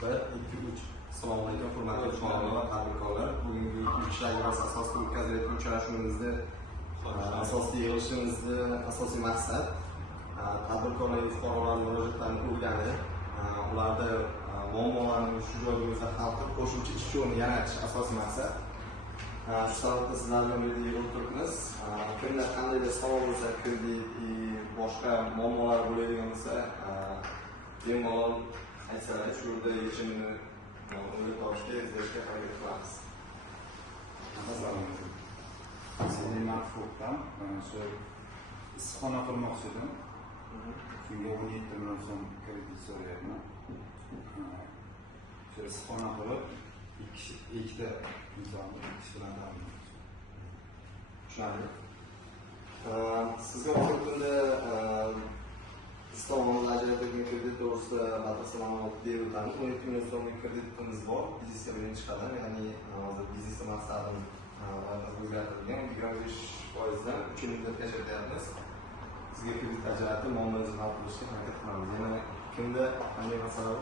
1, 2, 3. Assalomu alaykum, hurmatli mehmonlar va tadbirkorlar. Bugungi ishlar asosida o'tkazilayotgan uchrashuvimizda asosiy yig'ilishimizni asosiy maqsad tadbirkorlar va fuqarolarning murojaatlarini o'rganib, ularda muammolarni shu joyimizda hal qilib qo'shimcha ish o'rni yaratish asosiy maqsad. Shu sababli sizlar bilan birga yig'ilib turibmiz. Kimda qanday savol bo'lsa, kredit, boshqa muammolar bo'ladigan bo'lsa, bemalol aytsalar, shu yerda yechimini o'ylab topishga, izlashga harakat qilamiz. Assalomu alaykum. Sizning Marfurdan shu issiqxona qurmoqchi edim. Shunga 17 million so'm kredit so'rayapman. Shu issiqxona qurib, ikkita insonni ish bilan ta'minlamoqchi. Tushunarli. Sizga hozirgi kunda biz tomonidan ajratilgan kredit to'g'risida batafsil ma'lumot berib o'tamiz. 17 million so'mlik kreditimiz bor. Biznesga birinchi qadam, ya'ni hozir biznes maqsadim o'zgartirilgan. 25%dan 3 yil muddatga ajratyapmiz. Sizga kredit ajratib, muammongizni hal qilishga harakat qilamiz. Yana kimda qanday masala